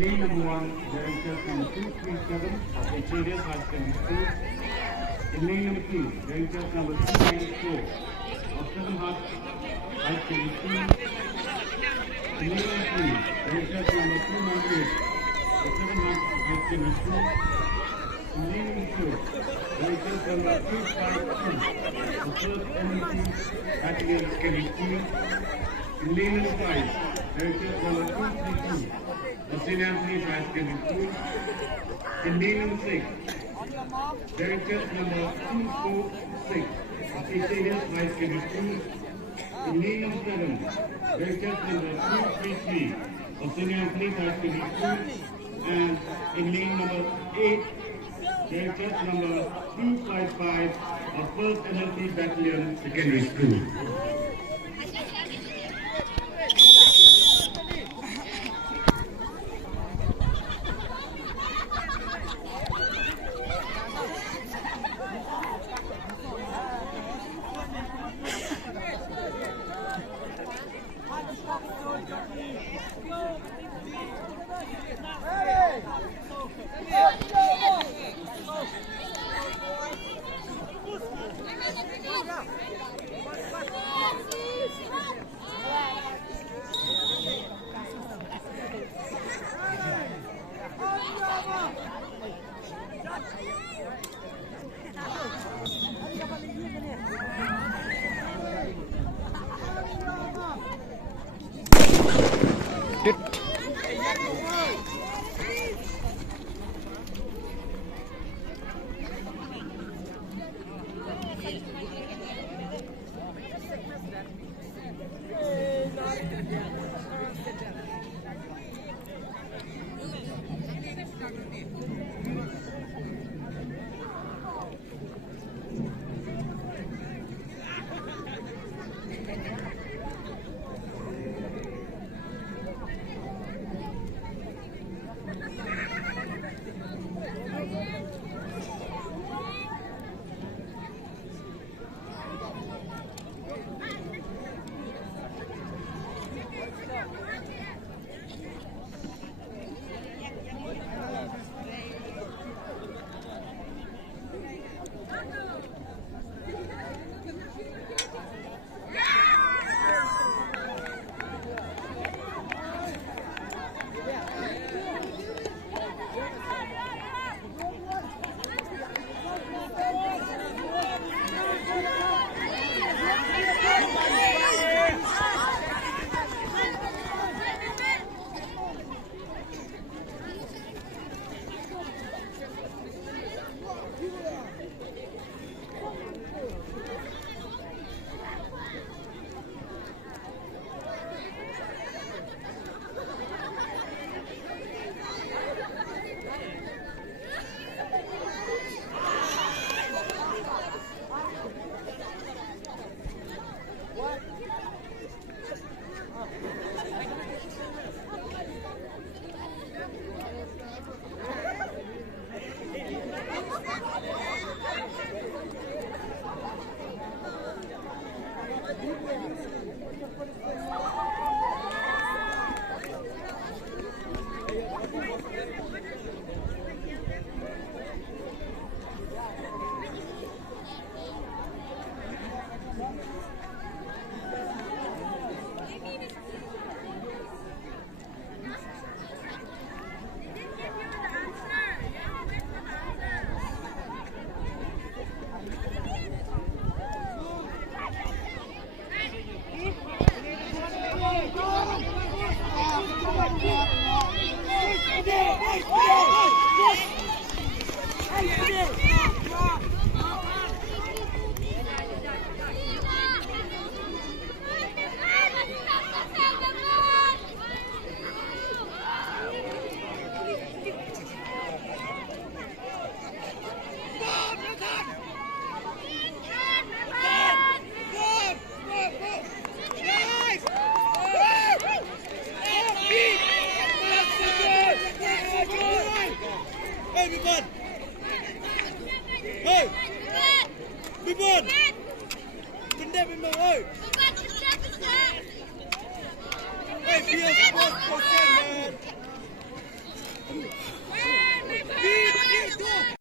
lane number 1, director from 237 of Xavier High Secondary School. In lane number 2, director number 294 of Southern High Secondary School. In lane number 3, director number 298 of Southern High Secondary School. In lane number 4, director number 252 of First NEC Battalion Secondary School. In lane number 5, director number 232 of St. Anthony's High Secondary School. In lane number 6, director number 246 of Xavier High Secondary School. In lane number 7, director number 233 of St. Anthony's High Secondary School. And in lane number 8, director number 255 of First NLC Battalion Secondary School. Bibon! Benda memang, oi! Hey, biar support, man!